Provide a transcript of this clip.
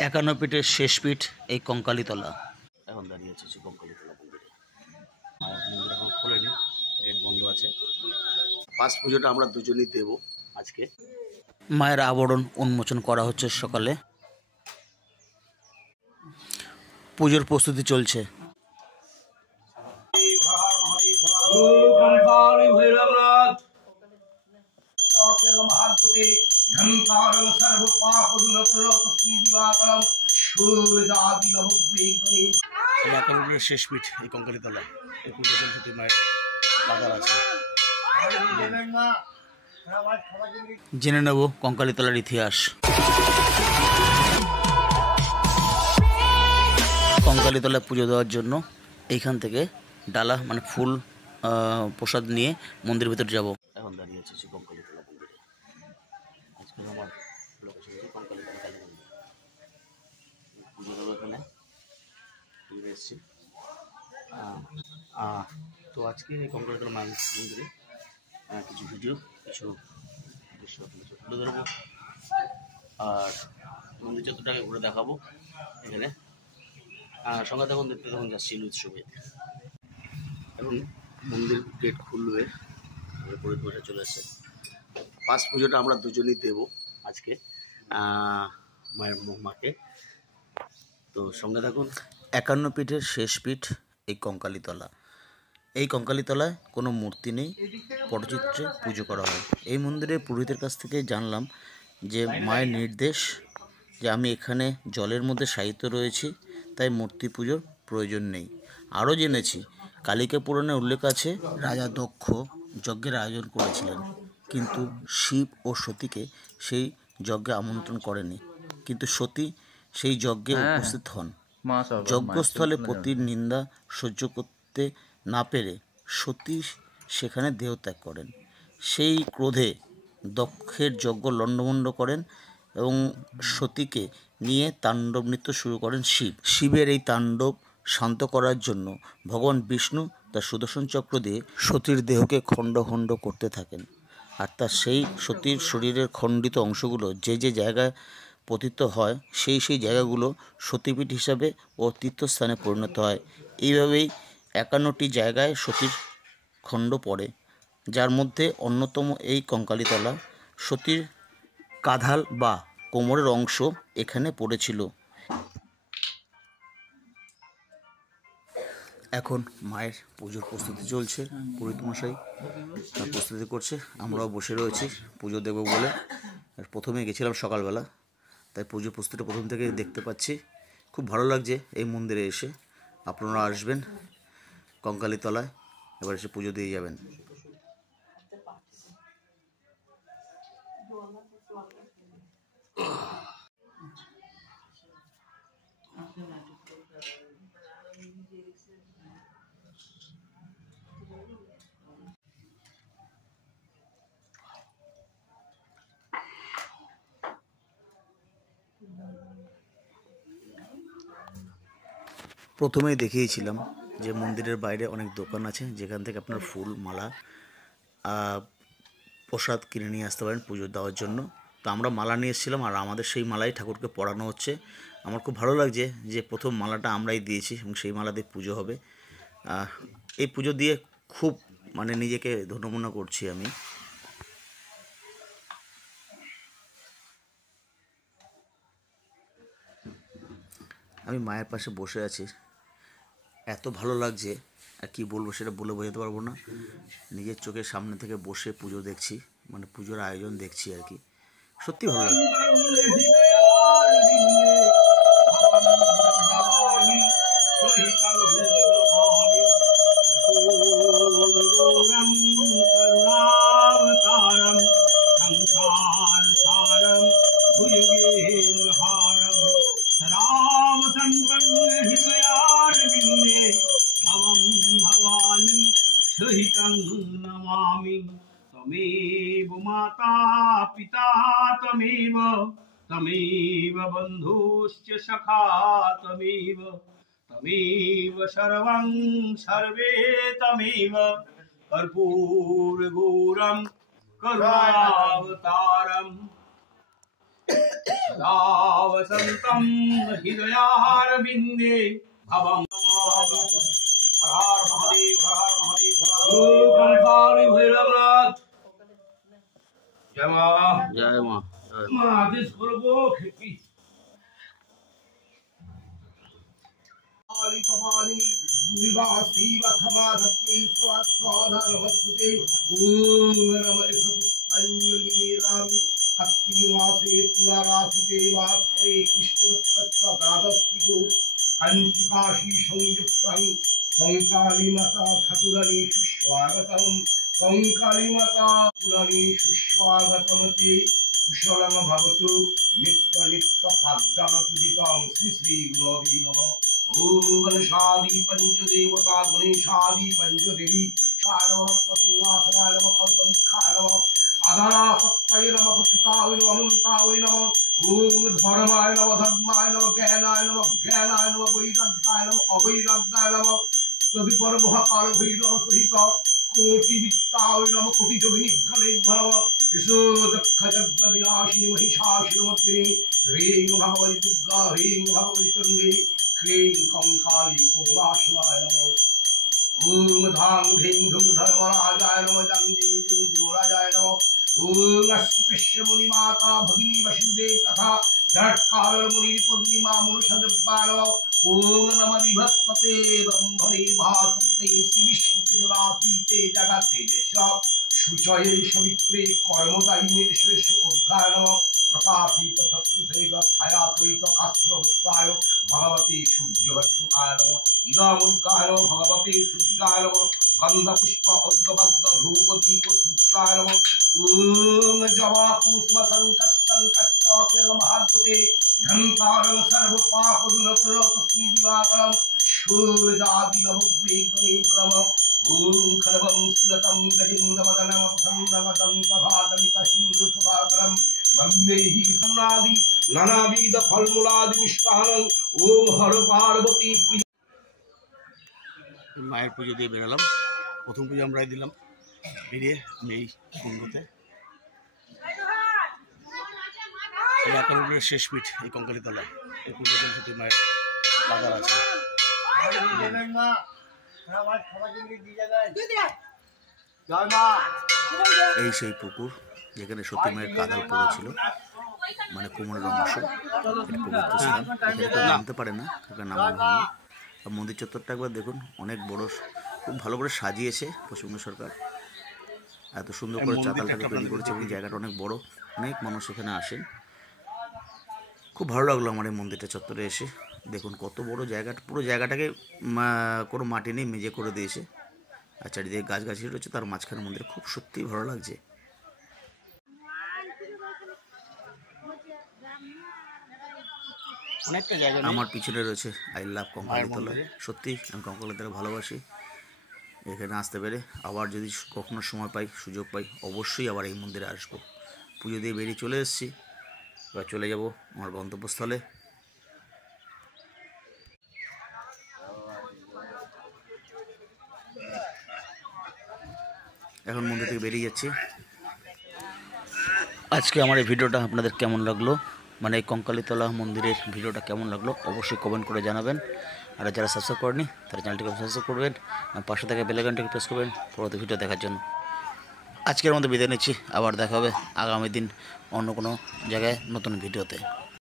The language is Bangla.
51 পীঠের শেষ পীঠ এই কঙ্কালীতলা। এখন দাঁড়িয়ে আছে কঙ্কালীতলা মন্দিরে। মন্দির এখন খোলেনি, গেট বন্ধ আছে। ফার্স্ট পুজোটা আমরা দুজনেই দেব আজকে। মায়ের আবরণ উন্মোচন করা হচ্ছে সকালে। পুজোর প্রস্তুতি চলছে। শেষ পীঠ এই কঙ্কালীতলা। এই পুজো চলছে, মায়ের বাজার আছে। জেনে নেব কঙ্কালীতলার ইতিহাস। কঙ্কালীতলায় পুজো দেওয়ার জন্য এইখান থেকে ডালা মানে ফুল প্রসাদ নিয়ে মন্দির ভিতরে যাব। এখন দাঁড়িয়ে আছি কঙ্কালীতলা মন্দিরে। আজকে আমার লোকেশন কঙ্কালীতলা কালী মন্দির। পুজো দেবো এখানে, পুজো এসেছি। তো আজকে এই কঙ্কালীতলা মন্দিরে কিছু ভিডিও, কিছু দৃশ্য তুলে ধরবো, আর মন্দির যতটাকে ঘুরে দেখাবো এখানে। সঙ্গে তখন দেখতে তখন যাচ্ছি উৎসবে। এখন মন্দির গেট খুলবে, পরিবেশে চলে এসেছে। ফার্স্ট পুজোটা আমরা দুজনেই দেব আজকে মায়ের মাকে। তো সঙ্গে থাকুন। 51 পীঠের শেষ পীঠ এই কঙ্কালীতলা। এই কঙ্কালীতলায় কোনো মূর্তি নেই, পটচিত্রে পুজো করা হয়। এই মন্দিরের পুরোহিতের কাছ থেকে জানলাম যে মায়ের নির্দেশ যে আমি এখানে জলের মধ্যে শায়িত রয়েছি, তাই মূর্তি পুজোর প্রয়োজন নেই। আরও জেনেছি কালিকা পুরাণে উল্লেখ আছে রাজা দক্ষ যজ্ঞের আয়োজন করেছিলেন, কিন্তু শিব ও সতীকে সেই যজ্ঞে আমন্ত্রণ করেনি, কিন্তু সতী সেই যজ্ঞে উপস্থিত হন। যজ্ঞস্থলে পতির নিন্দা সহ্য করতে না পেরে সতী সেখানে দেহত্যাগ করেন। সেই ক্রোধে দক্ষের যজ্ঞ লণ্ডভণ্ড করেন এবং সতীকে নিয়ে তাণ্ডব নৃত্য শুরু করেন শিব। শিবের এই তাণ্ডব শান্ত করার জন্য ভগবান বিষ্ণু তার সুদর্শন চক্র দিয়ে সতীর দেহকে খণ্ড খণ্ড করতে থাকেন, আর তার সেই সতীর শরীরের খণ্ডিত অংশগুলো যে যে জায়গায় পতিত হয় সেই জায়গাগুলো সতীপীঠ হিসাবে ও তীর্থস্থানে পরিণত হয়। এইভাবেই 51টি জায়গায় সতীর খণ্ড পড়ে, যার মধ্যে অন্যতম এই কঙ্কালীতলা। সতীর কাঁধাল বা কোমরের অংশ এখানে পড়েছিল। এখন মায়ের পুজোর প্রস্তুতি চলছে, পুরোহিত মশাই প্রস্তুতি করছে, আমরাও বসে রয়েছি পুজো দেব বলে। আর প্রথমে গেছিলাম সকালবেলা, তাই পুজোর প্রস্তুতিটা প্রথম থেকে দেখতে পাচ্ছি। খুব ভালো লাগছে এই মন্দিরে এসে। আপনারা আসবেন কঙ্কালীতলায়, এবার এসে পুজো দিয়ে যাবেন। প্রথমেই দেখিয়েছিলাম যে মন্দিরের বাইরে অনেক দোকান আছে, যেখান থেকে আপনার ফুল মালা প্রসাদ কিনে নিয়ে আসতে পারেন পুজো দেওয়ার জন্য। তো আমরা মালা নিয়ে এসেছিলাম, আর আমাদের সেই মালাই ঠাকুরকে পরানো হচ্ছে। আমার খুব ভালো লাগছে যে প্রথম মালাটা আমরাই দিয়েছি এবং সেই মালা দিয়ে পুজো হবে। এই পুজো দিয়ে খুব মানে নিজেকে ধন্যমন্য করছি আমি। মায়ের পাশে বসে আছি, এত ভালো লাগছে আর কি বলবো, সেটা বলে বোঝাতে পারবো না। নিজের চোখের সামনে থেকে বসে পুজো দেখছি, মানে পুজোর আয়োজন দেখছি আর কি, সত্যি ভালো লাগছে। नमामि त्वमेव माता पिता त्वमेव त्वमेव बन्धुश्च सखा त्वमेव त्वमेव सर्वं सर्वे त्वमेव कर्पूरगौरं करुणावतारम्। सदा वसन्तं हृदयारविन्दे भवं हर हर महादेव हर हर महादेव ओम कंकाली भैरवनाथ जय मां জয় মা मां आदेश করবো খেপি काली कपाली दुर्गा शिव खमा धत्ते स्वाधा नमस्ते ओम नमः सपुष्पंजलिराम कत्तिवासे पुरारासिते वास्ते कृष्णवत्सदादस्तिको कंचिकाशी संयुक्तं कंकाली माता ठाकुरानी सुस्वागतम कंकाली माता ठाकुरानी सुस्वागतम ते कुशलं भवतु नित्य नित्य पद्मं पूजितं श्री श्री गुरवे नमः ओम गणेशादि पंचदेवता गणेशादि पंचदेवी शानवपतिनाथनाय नमः कल्पविख्याय नमः आधारा सत्ताय नमः पतिताय नमः अनंताय नमः ओम धर्माय नमः ज्ञानाय नमः वैराग्याय नमः अवैराग्याय नमः तदिपर महाकाल भैरव सहित कोटि वित्ताय नमः कोटि जोगिनी गणेश नमः यशो दक्ष जग विनाशिनी महिषासुरमर्दिनी ह्रीं भगवती दुर्गा ह्रीं भगवती चंडी क्लीं कंकाली कोलाशवाय नमः ओम धाम ढीं धुम धर्मराजाय नमः जं जिं जुं जोराजाय नमः ओम अश्विकश्य मुनि माता भगिनी वसुदेव तथा झटकाल मुनि पूर्णिमा मनुष्यदेवाय नमः ओम नमः विभस्पते ब्रह्मणे भासपते श्री विष्णु तेजरासीते जगते जश शुचये सवित्रे कर्मदायिने ईश्वरेश उद्गाय नमः प्रकाशित शक्ति सहित छाया सहित अस्त्रवस्त्राय भगवते सूर्यभट्टुकाय नमः इदमुद्गाय नमः भगवते सूर्याय नमः गंध पुष्प उद्गबद्ध धूप दीप सूर्याय नमः ओम जवा पुष्प संकष्टप्य महाद्भुते घंटारं सर्व पाप दुन प्रणत श्री दिवाकरं सूर्यादि नवग्रह नमः ओम खरवं सुरतं गजेन्द्रवदनं प्रसन्नवदं सभातमितसिंधुसुभाकरं वन्देहि सन्नादि नानाविध फलमूलादि मिष्टान्नं ओम हर पार्वती प्रिय মায়ের পুজো দিয়ে বেরোলাম। প্রথম পুজো আমরাই দিলাম, বেরিয়ে আমি এই কুণ্ডতে এই একানব্বইয়ের শেষ পিঠ এই কঙ্কালীতলায় এই কুণ্ড সত্যি মায়ের বাজার আছে। এই সেই পুকুর যেখানে সত্যি মায়ের কাদাল পড়েছিল, মানে কোমরের অংশ। পবিত্র ছিলাম, এখানে কেউ নামতে পারে না, এখানে নামানো হয়নি। আর মন্দির চত্বরটা একবার দেখুন, অনেক বড়, খুব ভালো করে সাজিয়েছে পশ্চিমবঙ্গ সরকার। এত সুন্দর করে চাতালটাকে তৈরি করেছে এবং জায়গাটা অনেক বড়, অনেক মানুষ এখানে আসেন। খুব ভালো লাগলো আমার এই মন্দিরটা চত্বরে এসে। দেখুন কত বড় জায়গাটা, পুরো জায়গাটাকে কোনো মাটি নেই, মেজে করে দিয়েছে। আর চারিদিকে গাছগাছালি রয়েছে, তার মাঝখানে মন্দির, খুব সত্যিই ভালো লাগছে। অনেকটা জায়গা আমার পিছনে রয়েছে আই লাভ কঙ্কালীতলা। সত্যি আমি কঙ্কালীতলা ভালোবাসি। এখানে আসতে পেরে আবার যদি কখনো সময় পাই, সুযোগ পাই, অবশ্যই আবার এই মন্দিরে আসবো। পুজো দিয়ে বেরিয়ে চলে এসেছি, এবার চলে যাব আমার গন্তব্যস্থলে। এখন মন্দির থেকে বেরিয়ে যাচ্ছি। আজকে আমার এই ভিডিওটা আপনাদের কেমন লাগলো, মানে এই কঙ্কালীতলা মন্দিরের ভিডিওটা কেমন লাগলো অবশ্যই কমেন্ট করে জানাবেন। আর যারা সাবস্ক্রাইব করেনি তারা চ্যানেলটিকে সাবস্ক্রাইব করবেন, পাশে থাকা বেল আইকনটিকে প্রেস করবেন পরবর্তী ভিডিও দেখার জন্য। আজকের মধ্যে বিদায় নিচ্ছি, আবার দেখা হবে আগামী দিন অন্য কোনো জায়গায় নতুন ভিডিওতে।